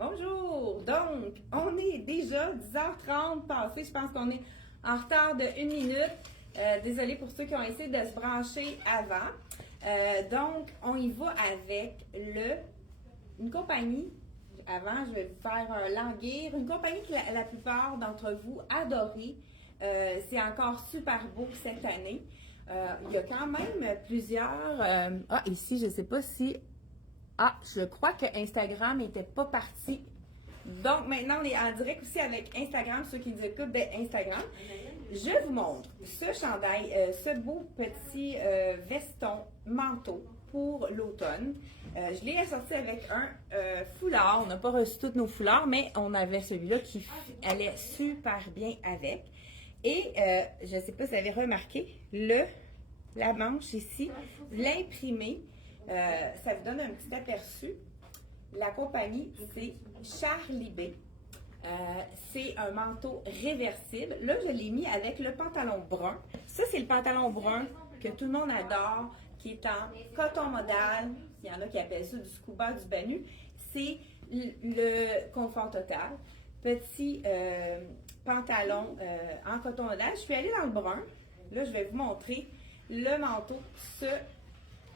Bonjour! Donc, on est déjà 10h30 passé. Je pense qu'on est en retard de 1 minute. Désolée pour ceux qui ont essayé de se brancher avant. Donc, on y va avec une compagnie. Avant, je vais vous faire un languir. Une compagnie que la plupart d'entre vous adorez. C'est encore super beau cette année. Il y a quand même plusieurs... ici, je ne sais pas si... je crois que Instagram n'était pas parti. Donc, maintenant, on est en direct aussi avec Instagram. Ceux qui nous écoutent, Instagram. Je vous montre ce chandail, ce beau petit veston manteau pour l'automne. Je l'ai assorti avec un foulard. On n'a pas reçu tous nos foulards, mais on avait celui-là qui allait super bien avec. Et je ne sais pas si vous avez remarqué, la manche ici, l'imprimé. Ça vous donne un petit aperçu. La compagnie, c'est Charlie B. C'est un manteau réversible. Là, je l'ai mis avec le pantalon brun. Ça, c'est le pantalon brun que tout le monde adore, qui est en coton modal. Il y en a qui appellent ça du scuba, du banu. C'est le confort total. Petit pantalon en coton modal. Je suis allée dans le brun. Là, je vais vous montrer le manteau se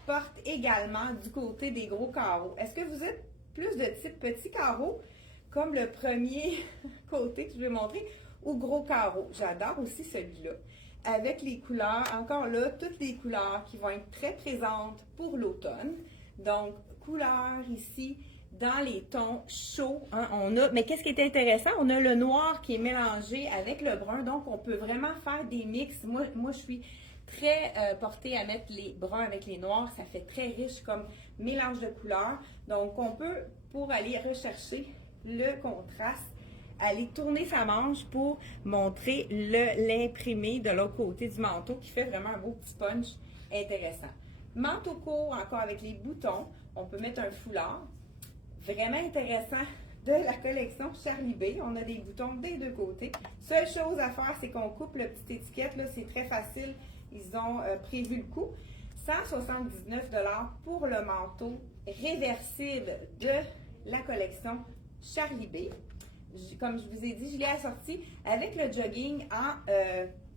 porte également du côté des gros carreaux. Est-ce que vous êtes plus de type petit carreau, comme le premier côté que je vais montrer, ou gros carreau? J'adore aussi celui-là. Avec les couleurs, encore là, toutes les couleurs qui vont être très présentes pour l'automne. Donc, couleurs ici, dans les tons chauds. Mais qu'est-ce qui est intéressant? On a le noir qui est mélangé avec le brun, donc on peut vraiment faire des mix. Moi je suis très portée à mettre les bruns avec les noirs. Ça fait très riche comme mélange de couleurs. Donc, on peut, pour aller rechercher le contraste, aller tourner sa manche pour montrer l'imprimé de l'autre côté du manteau qui fait vraiment un beau petit punch intéressant. Manteau court, encore avec les boutons. On peut mettre un foulard. Vraiment intéressant de la collection Charlie B. On a des boutons des deux côtés. Seule chose à faire, c'est qu'on coupe la petite étiquette. Là, c'est très facile. Ils ont prévu le coût. 179 $ pour le manteau réversible de la collection Charlie B. Comme je vous ai dit, je l'ai assorti avec le jogging en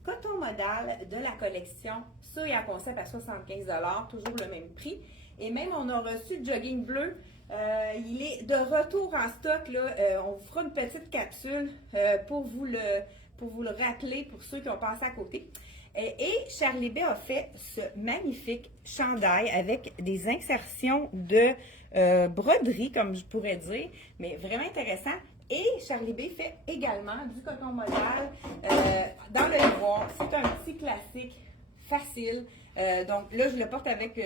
coton modal de la collection Soya Concept à 75 $, toujours le même prix. Et même, on a reçu le jogging bleu. Il est de retour en stock. Là. On vous fera une petite capsule pour vous le rappeler pour ceux qui ont passé à côté. Et Charlie B a fait ce magnifique chandail avec des insertions de broderie, comme je pourrais dire, mais vraiment intéressant. Et Charlie B fait également du coton modal dans le noir. C'est un petit classique facile. Donc là, je le porte avec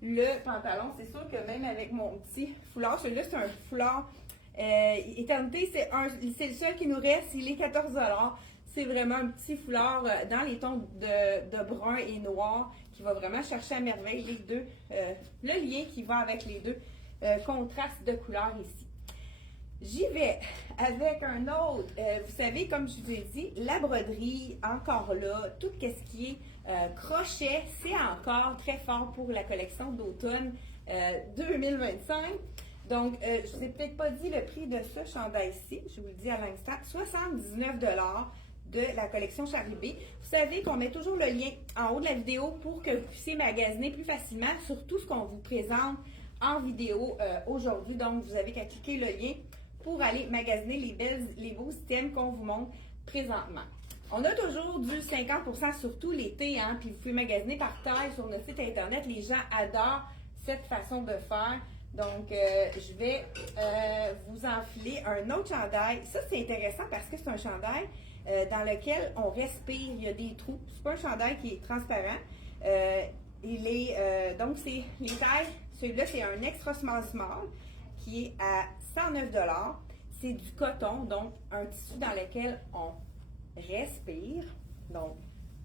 le pantalon. C'est sûr que même avec mon petit foulard, celui-là, c'est un foulard Éternité, c'est le seul qui nous reste. Il est 14 $. C'est vraiment un petit foulard dans les tons de brun et noir qui va vraiment chercher à merveille les deux, le lien qui va avec les deux contrastes de couleurs ici. J'y vais avec un autre. Vous savez, comme je vous ai dit, la broderie, encore là, tout ce qui est crochet, c'est encore très fort pour la collection d'automne 2025. Donc, je ne vous ai peut-être pas dit le prix de ce chandail-ci, je vous le dis à l'instant, 79 $ de la collection Charlie B. Vous savez qu'on met toujours le lien en haut de la vidéo pour que vous puissiez magasiner plus facilement sur tout ce qu'on vous présente en vidéo aujourd'hui. Donc, vous avez qu'à cliquer le lien pour aller magasiner les beaux items qu'on vous montre présentement. On a toujours du 50% sur tout l'été, hein, puis vous pouvez magasiner par taille sur notre site internet. Les gens adorent cette façon de faire. Donc, je vais vous enfiler un autre chandail. Ça, c'est intéressant parce que c'est un chandail dans lequel on respire. Il y a des trous. C'est pas un chandail qui est transparent. Donc, c'est les tailles. Celui-là, c'est un extra small qui est à 109 $. C'est du coton, donc un tissu dans lequel on respire. Donc,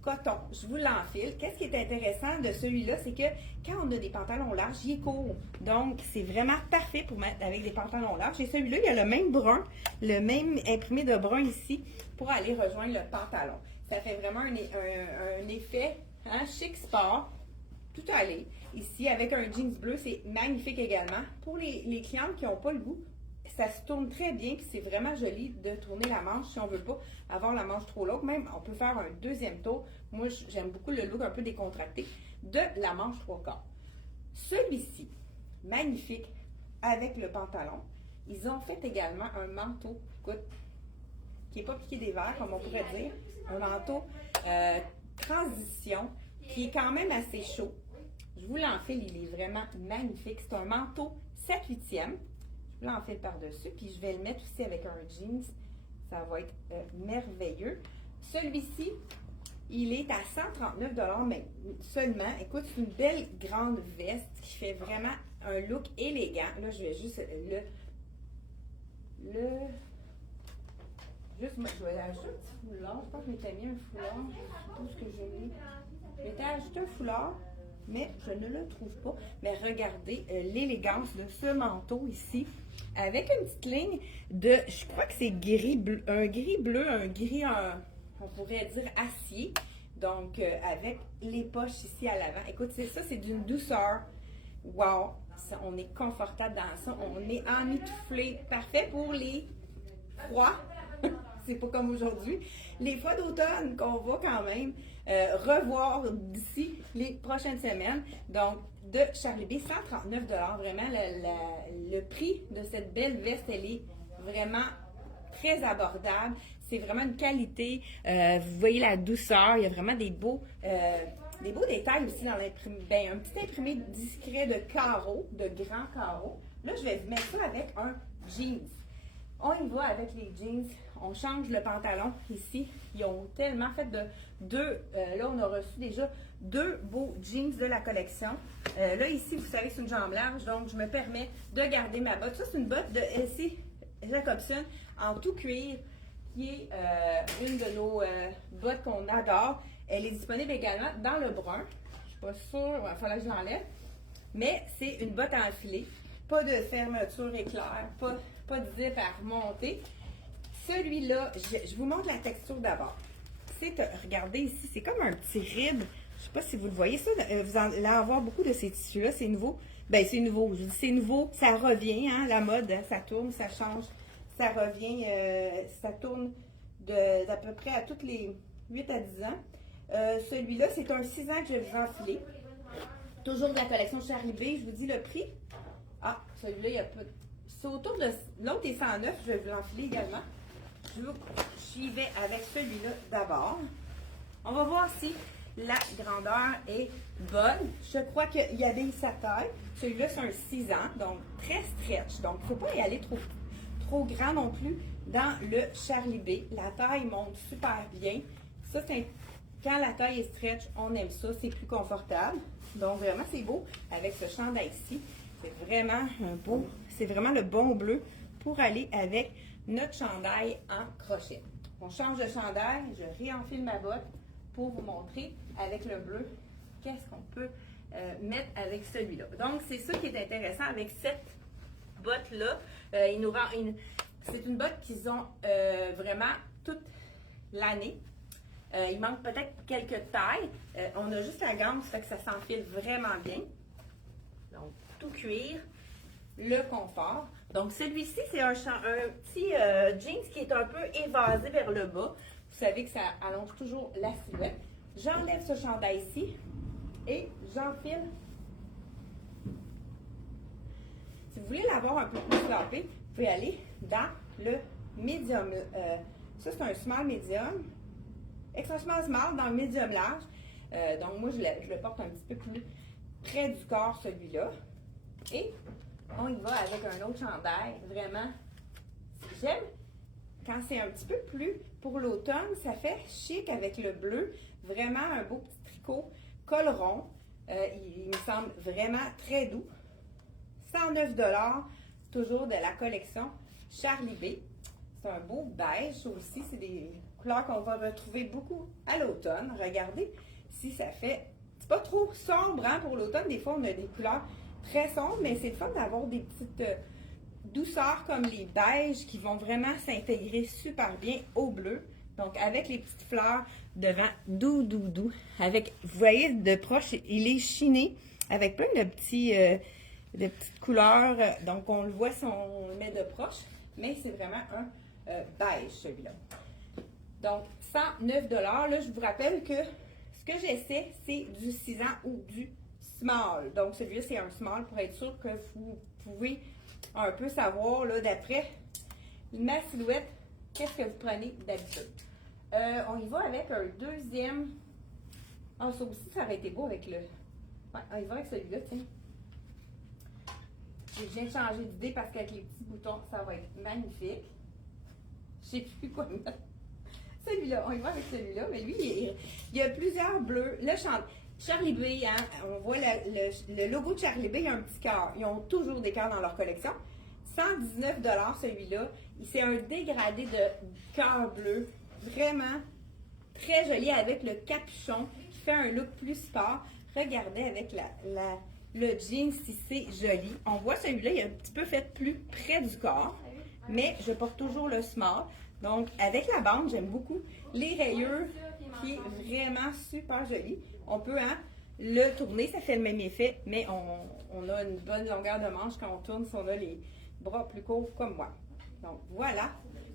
coton, je vous l'enfile. Qu'est-ce qui est intéressant de celui-là, c'est que quand on a des pantalons larges, il est court. Donc, c'est vraiment parfait pour mettre avec des pantalons larges. Et celui-là, il y a le même brun, le même imprimé de brun ici pour aller rejoindre le pantalon. Ça fait vraiment un effet chic sport, tout allé. Ici, avec un jeans bleu, c'est magnifique également. Pour les clientes qui n'ont pas le goût, ça se tourne très bien, puis c'est vraiment joli de tourner la manche si on veut pas avoir la manche trop longue. Même, on peut faire un deuxième tour. Moi, j'aime beaucoup le look un peu décontracté de la manche 3/4. Celui-ci, magnifique, avec le pantalon. Ils ont fait également un manteau, écoute, qui n'est pas piqué des verres, comme on pourrait dire. Un manteau transition, qui est quand même assez chaud. Je vous l'enfile, il est vraiment magnifique. C'est un manteau 7/8e. Je vous l'enfile par-dessus, puis je vais le mettre aussi avec un jeans. Ça va être merveilleux. Celui-ci, il est à 139 $, mais seulement. Écoute, c'est une belle grande veste qui fait vraiment un look élégant. Là, je vais juste je vais ajouter un petit foulard. Je pense que je m'étais mis un foulard. Je sais pas ce que j'ai mis. Je m'étais ajouté un foulard, mais je ne le trouve pas. Mais regardez l'élégance de ce manteau ici, avec une petite ligne de, je crois que c'est gris bleu, un gris bleu, on pourrait dire acier. Donc, avec les poches ici à l'avant. Écoute, c'est d'une douceur. Wow! Ça, on est confortable dans ça. On est emmitouflé. Parfait pour les froids. C'est pas comme aujourd'hui. Les froids d'automne qu'on va quand même revoir d'ici les prochaines semaines. Donc, de Charlie B, 139 $. Vraiment, le prix de cette belle veste, elle est vraiment très abordable. C'est vraiment une qualité. Vous voyez la douceur. Il y a vraiment des beaux détails aussi dans l'imprimé. Ben, un petit imprimé discret de carreaux, de grands carreaux. Là, je vais vous mettre ça avec un jeans. On y va avec les jeans. On change le pantalon ici. Ils ont tellement fait de deux. Là, on a reçu déjà 2 beaux jeans de la collection. Là, ici, vous savez, c'est une jambe large. Donc, je me permets de garder ma botte. Ça, c'est une botte de Elsie Jacobson en tout cuir, qui est une de nos bottes qu'on adore. Elle est disponible également dans le brun. Je ne suis pas sûre, il va falloir que je l'enlève. Mais c'est une botte à enfiler. Pas de fermeture éclair, pas de zip à remonter. Celui-là, je vous montre la texture d'abord. Regardez ici, c'est comme un petit rib. Je ne sais pas si vous le voyez. Ça, vous allez avoir beaucoup de ces tissus-là. C'est nouveau. Ben, c'est nouveau. Je dis c'est nouveau. Ça revient, hein, la mode. Ça tourne, ça change. Ça revient. Ça tourne d'à peu près à toutes les 8 à 10 ans. Celui-là, c'est un 6 ans que je vais vous enfiler. Toujours de la collection Charlie B. Je vous dis le prix. Ah, celui-là, il y a peu. C'est autour de. L'autre est 109. Je vais vous l'enfiler également. J'y vais avec celui-là d'abord. On va voir si la grandeur est bonne. Je crois qu'il y avait sa taille. Celui-là, c'est un 6 ans, donc très stretch. Donc, il ne faut pas y aller trop grand non plus dans le Charlie B. La taille monte super bien. Ça, quand la taille est stretch, on aime ça. C'est plus confortable. Donc, vraiment, c'est beau avec ce chandail-ci. C'est vraiment c'est vraiment le bon bleu pour aller avec notre chandail en crochet. On change de chandail, je réenfile ma botte pour vous montrer avec le bleu qu'est-ce qu'on peut mettre avec celui-là. Donc, c'est ça qui est intéressant avec cette botte-là. C'est une botte qu'ils ont vraiment toute l'année. Il manque peut-être quelques tailles. On a juste la gamme, ça fait que ça s'enfile vraiment bien. Donc, tout cuir, le confort. Donc, celui-ci, c'est un petit jeans qui est un peu évasé vers le bas. Vous savez que ça allonge toujours la silhouette. J'enlève ce chandail-ci et j'enfile. Si vous voulez l'avoir un peu plus flapé, vous pouvez aller dans le medium. Ça, c'est un small medium. Extra small small dans le medium large. Donc, moi, je le porte un petit peu plus près du corps, celui-là. Et on y va avec un autre chandail. Vraiment, j'aime quand c'est un petit peu plus pour l'automne. Ça fait chic avec le bleu. Vraiment un beau petit tricot col rond. Il me semble vraiment très doux. 109 $, toujours de la collection Charlie B. C'est un beau beige aussi. C'est des couleurs qu'on va retrouver beaucoup à l'automne. Regardez si ça fait. C'est pas trop sombre hein, pour l'automne. Des fois, on a des couleurs très sombres, mais c'est le fun d'avoir des petites douceurs comme les beiges qui vont vraiment s'intégrer super bien au bleu. Donc, avec les petites fleurs devant, doux. Avec, vous voyez, de proche, il est chiné avec plein de petits des petites couleurs. Donc, on le voit si on le met de proche, mais c'est vraiment un beige, celui-là. Donc, 109 $. Là, je vous rappelle que ce que j'essaie, c'est du 6 ans ou du small. Donc, celui-là, c'est un small pour être sûr que vous pouvez un peu savoir, là, d'après ma silhouette, qu'est-ce que vous prenez d'habitude. On y va avec un deuxième. Ah, ça aussi, ça aurait été beau avec le. Ouais, on y va avec celui-là, tiens. Je viens de changer d'idée parce qu'avec les petits boutons, ça va être magnifique. Je sais plus quoi mettre. Celui-là, on y va avec celui-là, mais lui, il y a plusieurs bleus. Le Charlie B, hein, on voit le logo de Charlie B, il y a un petit cœur. Ils ont toujours des cœurs dans leur collection. 119 $ celui-là. C'est un dégradé de cœur bleu. Vraiment très joli avec le capuchon qui fait un look plus sport. Regardez avec le jean si c'est joli. On voit celui-là, il est un petit peu fait plus près du corps, mais je porte toujours le small. Donc, avec la bande, j'aime beaucoup les rayures qui est vraiment super joli. On peut le tourner, ça fait le même effet, mais on a une bonne longueur de manche quand on tourne si on a les bras plus courts comme moi. Donc, voilà,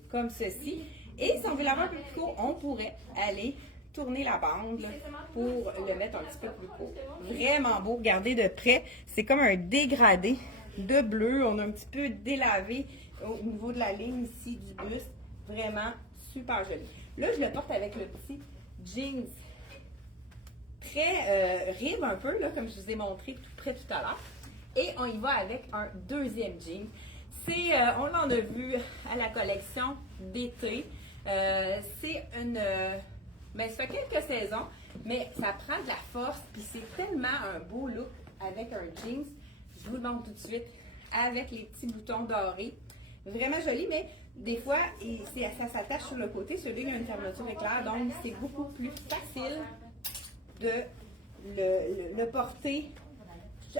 comme ceci. Et si on veut l'avoir un peu plus court, on pourrait aller tourner la bande là, pour le mettre un petit peu plus court. Vraiment beau, regardez de près, c'est comme un dégradé de bleu. On a un petit peu délavé au niveau de la ligne ici du buste. Vraiment super joli. Là, je le porte avec le petit jeans très rib un peu, là, comme je vous ai montré tout près tout à l'heure. Et on y va avec un deuxième jean. On en a vu à la collection d'été. C'est une... ça fait quelques saisons, mais ça prend de la force. Puis c'est tellement un beau look avec un jeans. Je vous le montre tout de suite. Avec les petits boutons dorés. Vraiment joli, mais des fois, ça s'attache sur le côté. Celui-là, il y a une fermeture éclair, donc c'est beaucoup plus facile de le porter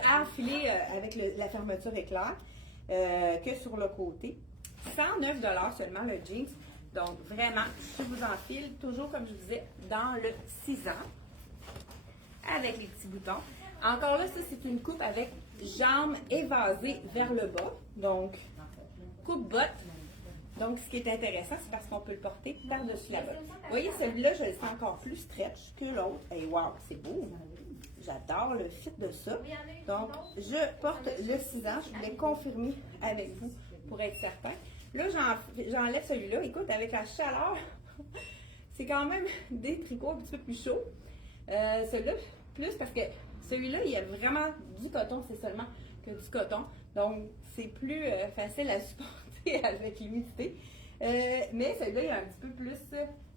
à enfiler avec la fermeture éclair que sur le côté. 109 $ seulement le jeans. Donc vraiment, je vous enfile toujours comme je vous disais dans le 6 ans avec les petits boutons. Encore là, ça c'est une coupe avec jambes évasées vers le bas. Donc coupe botte. Donc ce qui est intéressant, c'est parce qu'on peut le porter par-dessus la botte. Vous voyez, celui-là, je le sens encore plus stretch que l'autre. Et wow, c'est beau! J'adore le fit de ça. Donc, je porte le 6 ans. Je voulais confirmer avec vous pour être certain. Là, j'enlève celui-là. Écoute, avec la chaleur, c'est quand même des tricots un petit peu plus chauds. Celui-là, plus parce que celui-là, il y a vraiment du coton. C'est seulement que du coton. Donc, c'est plus facile à supporter avec l'humidité. Mais celui-là, il y a un petit peu plus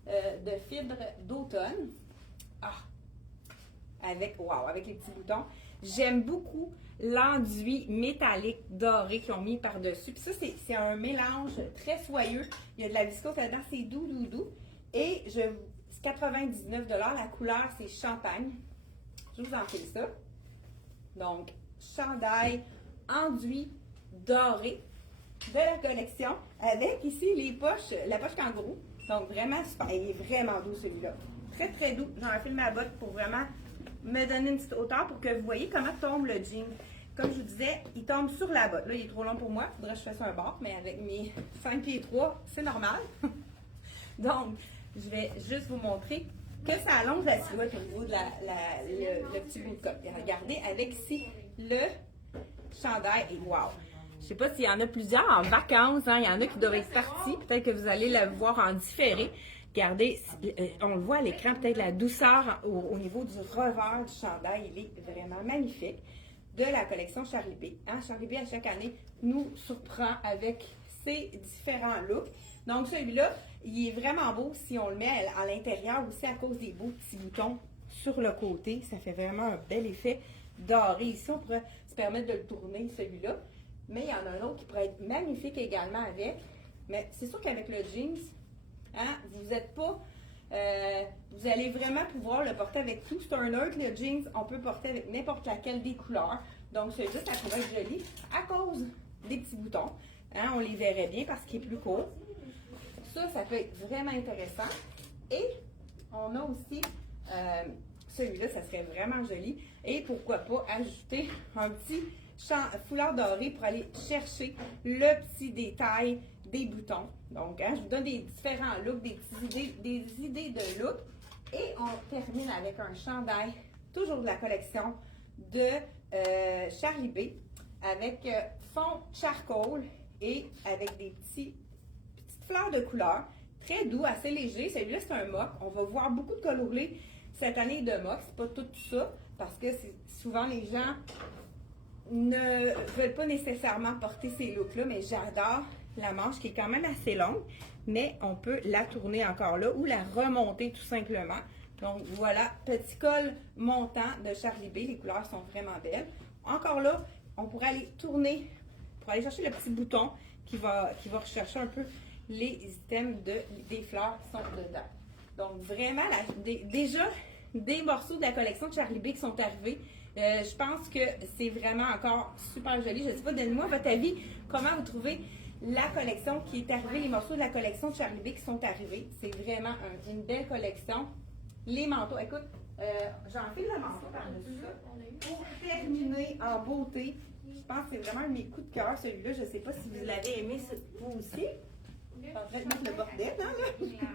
de fibres d'automne. Ah! Avec les petits boutons. J'aime beaucoup l'enduit métallique doré qu'ils ont mis par-dessus. Puis ça, c'est un mélange très soyeux. Il y a de la viscose là-dedans, c'est doux, doux, doux. Et c'est 99 $. La couleur, c'est champagne. Je vous en file ça. Donc, chandail enduit doré de la collection avec ici les poches, la poche kangourou. Donc, vraiment super. Il est vraiment doux celui-là. Très, très doux. J'enfile ma botte pour vraiment me donner une petite hauteur pour que vous voyez comment tombe le jean. Comme je vous disais, il tombe sur la botte. Là, il est trop long pour moi. Il faudrait que je fasse un bord, mais avec mes 5 pieds 3, c'est normal. Donc, je vais juste vous montrer que ça allonge la silhouette au niveau de le petit bout de coque. Regardez, avec ici le chandail. Et wow! Je ne sais pas s'il y en a plusieurs en vacances. Hein, il y en a qui doivent être partis. Peut-être que vous allez le voir en différé. Regardez, on le voit à l'écran, peut-être la douceur au niveau du revers du chandail, il est vraiment magnifique. De la collection Charlie B. Hein, Charlie B, à chaque année, nous surprend avec ses différents looks. Donc, celui-là, il est vraiment beau si on le met à l'intérieur aussi à cause des beaux petits boutons sur le côté. Ça fait vraiment un bel effet doré. Ici, on pourrait se permettre de le tourner, celui-là. Mais il y en a un autre qui pourrait être magnifique également avec. Mais c'est sûr qu'avec le jeans, hein, vous n'êtes pas... vous allez vraiment pouvoir le porter avec tout. C'est un neutre, le jeans, on peut porter avec n'importe laquelle des couleurs. Donc, celui-là, ça pourrait être joli à cause des petits boutons. Hein, on les verrait bien parce qu'il est plus court. Ça peut être vraiment intéressant. Et on a aussi celui-là, ça serait vraiment joli. Et pourquoi pas ajouter un petit foulard doré pour aller chercher le petit détail des boutons. Donc, je vous donne des différents looks, des idées de look. Et on termine avec un chandail, toujours de la collection de Charlie B, avec fond charcoal et avec des petites fleurs de couleur, très doux, assez léger. Celui-là, c'est un mock. On va voir beaucoup de colorés cette année de mock. C'est pas tout ça, parce que souvent les gens ne veulent pas nécessairement porter ces looks-là, mais j'adore la manche qui est quand même assez longue, mais on peut la tourner encore là ou la remonter tout simplement. Donc voilà, petit col montant de Charlie B. Les couleurs sont vraiment belles. Encore là, on pourrait aller tourner pour aller chercher le petit bouton qui va rechercher un peu les items des fleurs qui sont dedans. Donc vraiment, déjà, des morceaux de la collection de Charlie B qui sont arrivés. Je pense que c'est vraiment encore super joli. Je ne sais pas, donnez-moi votre avis. Comment vous trouvez la collection qui est arrivée, les morceaux de la collection de Charlie B qui sont arrivés. C'est vraiment une belle collection. Les manteaux, écoute, j'enfile le manteau par-dessus ça pour terminer en beauté. Je pense que c'est vraiment un de mes coups de cœur, celui-là. Je ne sais pas si vous l'avez aimé, vous aussi. Je suis en train de mettre le bordel, hein, là?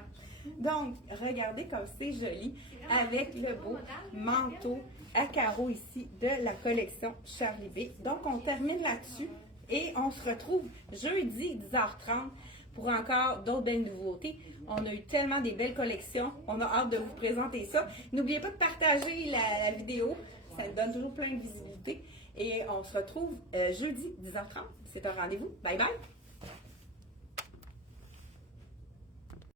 Donc, regardez comme c'est joli avec le beau manteau à carreaux ici de la collection Charlie B. Donc, on termine là-dessus et on se retrouve jeudi 10h30 pour encore d'autres belles nouveautés. On a eu tellement des belles collections. On a hâte de vous présenter ça. N'oubliez pas de partager la vidéo. Ça donne toujours plein de visibilité. Et on se retrouve jeudi 10h30. C'est un rendez-vous. Bye bye!